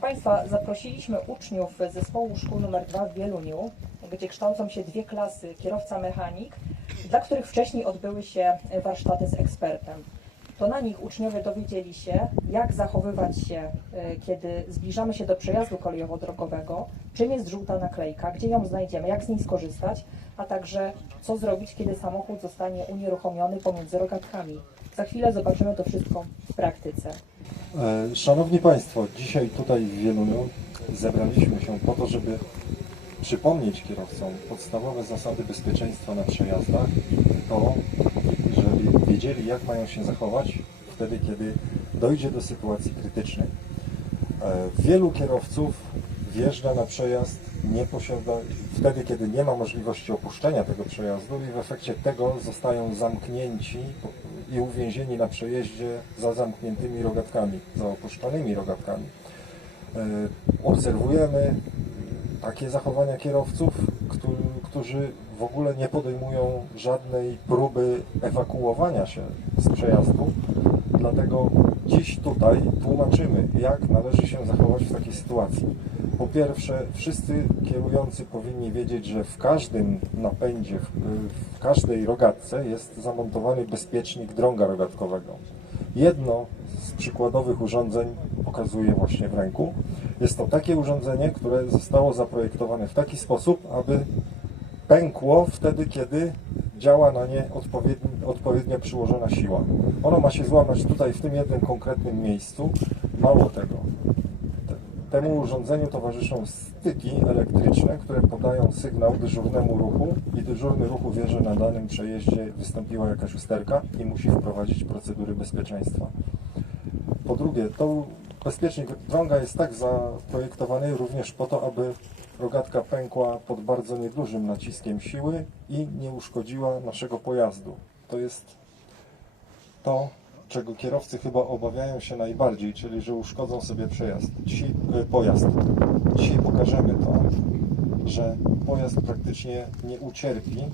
Państwa, zaprosiliśmy uczniów zespołu szkół nr 2 w Wieluniu, gdzie kształcą się dwie klasy kierowca-mechanik, dla których wcześniej odbyły się warsztaty z ekspertem. To na nich uczniowie dowiedzieli się, jak zachowywać się, e, kiedy zbliżamy się do przejazdu kolejowo-drogowego, czym jest żółta naklejka, gdzie ją znajdziemy, jak z niej skorzystać, a także co zrobić, kiedy samochód zostanie unieruchomiony pomiędzy rogatkami. Za chwilę zobaczymy to wszystko w praktyce. E, Szanowni Państwo, dzisiaj tutaj w Wieluniu zebraliśmy się po to, żeby przypomnieć kierowcom podstawowe zasady bezpieczeństwa na przejazdach i to, żeby wiedzieli, jak mają się zachować wtedy, kiedy dojdzie do sytuacji krytycznej. E, Wielu kierowców wjeżdża na przejazd, nie posiada, wtedy, kiedy nie ma możliwości opuszczenia tego przejazdu i w efekcie tego zostają zamknięci i uwięzieni na przejeździe za zamkniętymi rogatkami, za opuszczonymi rogatkami. E, Obserwujemy takie zachowania kierowców, którzy w ogóle nie podejmują żadnej próby ewakuowania się z przejazdu. Dlatego dziś tutaj tłumaczymy, jak należy się zachować w takiej sytuacji. Po pierwsze, wszyscy kierujący powinni wiedzieć, że w każdym napędzie, w, każdej rogatce jest zamontowany bezpiecznik drąga rogatkowego. Jedno z przykładowych urządzeń pokazuję właśnie w ręku. Jest to takie urządzenie, które zostało zaprojektowane w taki sposób, aby pękło wtedy, kiedy działa na nie odpowiedni, odpowiednio przyłożona siła. Ono ma się złamać tutaj w tym jednym konkretnym miejscu. Mało tego. te- Temu urządzeniu towarzyszą styki elektryczne, które podają sygnał dyżurnemu ruchu i dyżurny ruch wie, że na danym przejeździe wystąpiła jakaś usterka i musi wprowadzić procedury bezpieczeństwa. Po drugie, to bezpiecznik drąga jest tak zaprojektowany również po to, aby rogatka pękła pod bardzo niedużym naciskiem siły i nie uszkodziła naszego pojazdu. To jest to, czego kierowcy chyba obawiają się najbardziej, czyli że uszkodzą sobie przejazd. Dzisiaj, e, pojazd. Dzisiaj pokażemy to, że pojazd praktycznie nie ucierpi